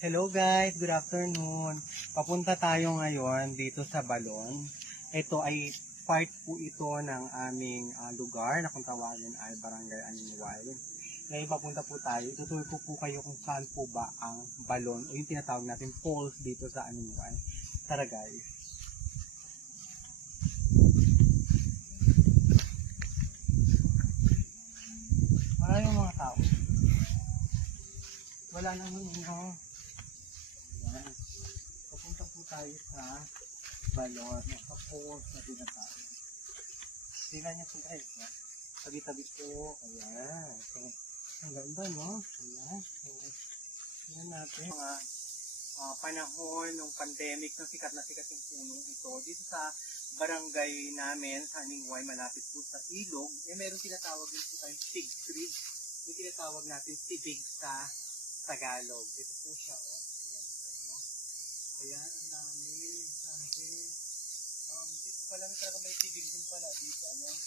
Hello guys, good afternoon. Papunta tayo ngayon dito sa Balon. Ito ay part po ito ng aming lugar na kung tawagin ay Barangay Aninuwal. Ngayon papunta po tayo. Ituturo ko po kayo kung saan po ba ang Balon o yung tinatawag natin falls dito sa Aninuwal. Tara guys. Maraming mga tao. Wala naman ano. Yan. Papunta po tayo sa Balon, sa falls na tinatawag. Tingnan niyo po guys, no? Tabi-tabi po, ayan. So, ang ganda, no? Ayan. So, tingnan natin mga panahon ng pandemic na sikat yung punong ito. Dito sa barangay namin, sa Ningway, malapit po sa ilog, meron tinatawag din po tayong fig tree. Yung tinatawag natin tibig sa Tagalog. Ito po siya, oh. Ayan, ang dami. Dito pala talaga may tibig din pala dito. Ayan.